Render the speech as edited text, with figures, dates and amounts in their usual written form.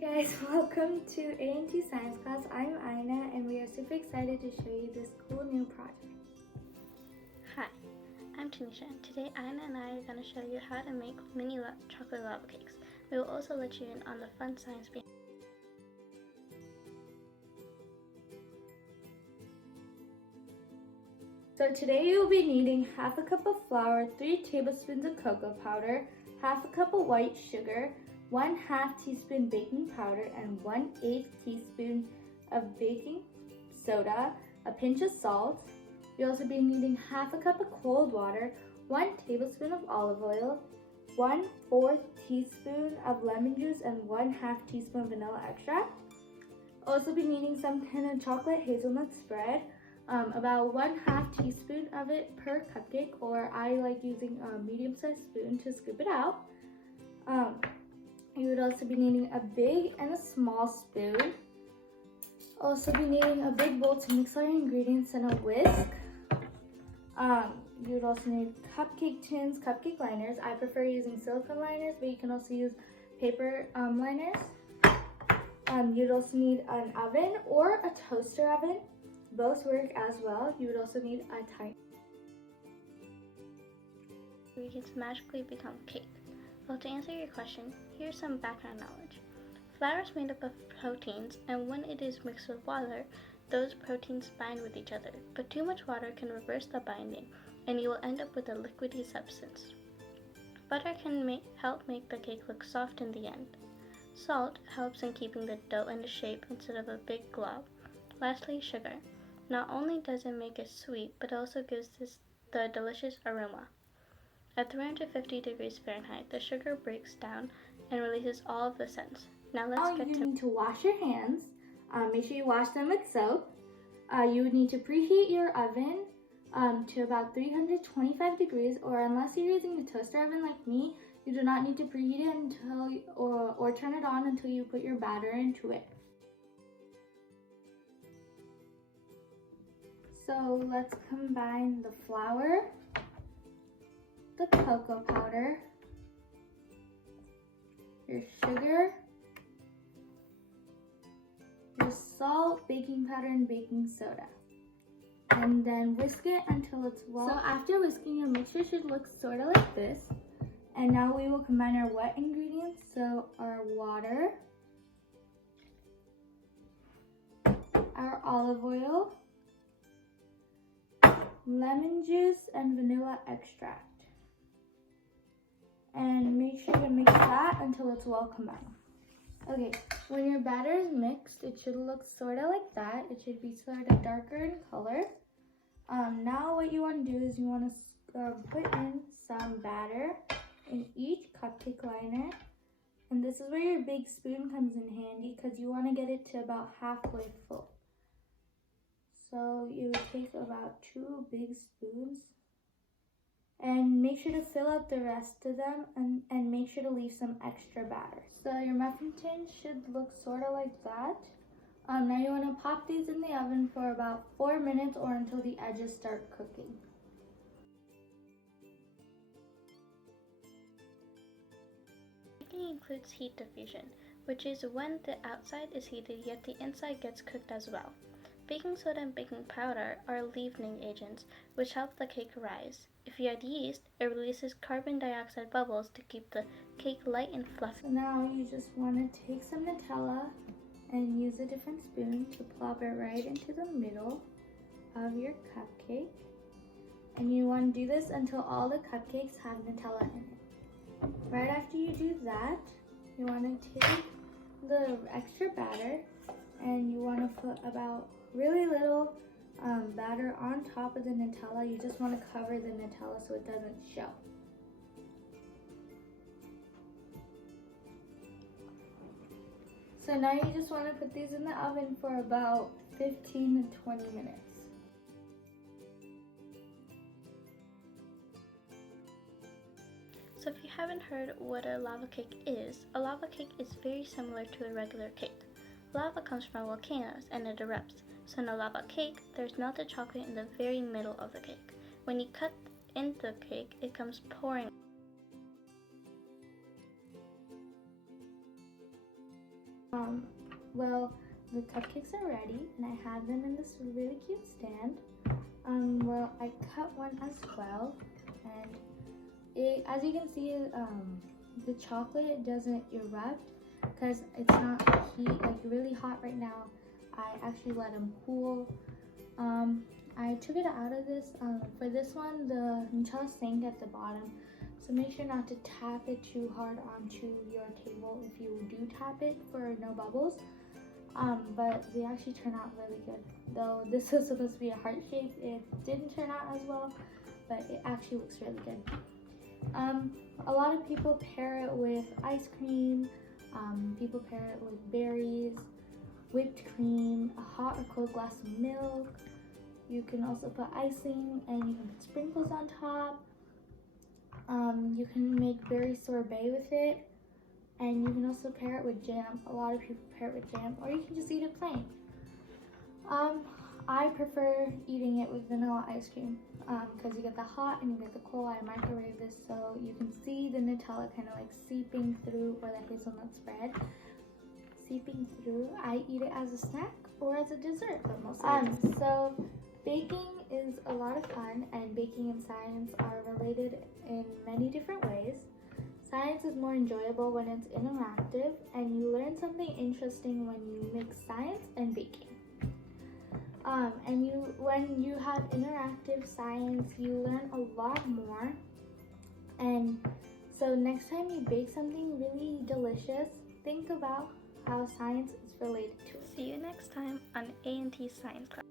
guys, welcome to A&T Science class. I'm Aaina and we are super excited to show you this cool new project. Hi, I'm Tanisha and today Aaina and I are going to show you how to make mini chocolate lava cakes. We will also let you in on the fun science behind. So today you will be needing half a cup of flour, 3 tablespoons of cocoa powder, half a cup of white sugar, 1/2 teaspoon baking powder, and 1/8 teaspoon of baking soda, a pinch of salt. You'll also be needing half a cup of cold water, 1 tablespoon of olive oil, 1/4 teaspoon of lemon juice, and 1/2 teaspoon of vanilla extract. Also be needing some kind of chocolate hazelnut spread, about 1/2 teaspoon of it per cupcake, or I like using a medium-sized spoon to scoop it out. You would also be needing a big and a small spoon. Also be needing a big bowl to mix all your ingredients and a whisk. You would also need cupcake tins, cupcake liners. I prefer using silicone liners, but you can also use paper liners. You'd also need an oven or a toaster oven. Both work as well. You would also need a tiny Ingredients magically become cake. Well, to answer your question, here's some background knowledge. Flour is made up of proteins, and when it is mixed with water, those proteins bind with each other. But too much water can reverse the binding, and you will end up with a liquidy substance. Butter can help make the cake look soft in the end. Salt helps in keeping the dough in a shape instead of a big glob. Lastly, sugar. Not only does it make it sweet, but also gives the delicious aroma. At 350 degrees Fahrenheit, the sugar breaks down and releases all of the scents. Now You need to wash your hands. Make sure you wash them with soap. You would need to preheat your oven to about 325 degrees, or unless you're using a toaster oven like me, you do not need to preheat it until or turn it on until you put your batter into it. So let's combine the flour, the cocoa powder, your sugar, your salt, baking powder, and baking soda. And then whisk it until it's well. So after whisking, you'll make sure it should look sort of like this. And now we will combine our wet ingredients. So our water, our olive oil, lemon juice, and vanilla extract. And make sure to mix that until it's well combined. Okay, when your batter is mixed, it should look sort of like that. It should be sort of darker in color. Now what you want to do is you want to put in some batter in each cupcake liner. And this is where your big spoon comes in handy, because you want to get it to about halfway full. So you would take about 2 big spoons and make sure to fill out the rest of them, and make sure to leave some extra batter. So your muffin tin should look sort of like that. Now you want to pop these in the oven for about 4 minutes or until the edges start cooking. Baking includes heat diffusion, which is when the outside is heated yet the inside gets cooked as well. Baking soda and baking powder are leavening agents, which help the cake rise. If you add yeast, it releases carbon dioxide bubbles to keep the cake light and fluffy. So now you just want to take some Nutella and use a different spoon to plop it right into the middle of your cupcake. And you want to do this until all the cupcakes have Nutella in it. Right after you do that, you want to take the extra batter and you want to put about really little batter on top of the Nutella. You just want to cover the Nutella so it doesn't show. So now you just want to put these in the oven for about 15 to 20 minutes. So if you haven't heard what a lava cake is very similar to a regular cake. Lava comes from volcanoes and it erupts. So in a lava cake, there's melted chocolate in the very middle of the cake. When you cut into the cake, it comes pouring. Well, the cupcakes are ready, and I have them in this really cute stand. Well, I cut one as well, and as you can see, the chocolate doesn't erupt because it's not really hot right now. I actually let them cool. I took it out of this. For this one, the Nutella sank at the bottom, so make sure not to tap it too hard onto your table if you do tap it for no bubbles. But they actually turn out really good. Though this was supposed to be a heart shape, it didn't turn out as well, but it actually looks really good. A lot of people pair it with ice cream. People pair it with berries, whipped cream, a hot or cold glass of milk. You can also put icing, and you can put sprinkles on top. You can make berry sorbet with it, and you can also pair it with jam. A lot of people pair it with jam, or you can just eat it plain. I prefer eating it with vanilla ice cream because you get the hot and you get the cold. I microwave this so you can see the Nutella kind of like seeping through, or the hazelnut spread seeping through. I eat it as a snack or as a dessert, but mostly so baking is a lot of fun, and baking and science are related in many different ways. Science is more enjoyable when it's interactive, and you learn something interesting when you mix science and baking. When you have interactive science, you learn a lot more. And so next time you bake something really delicious, think about how science is related to it. See you next time on A&T Science Class.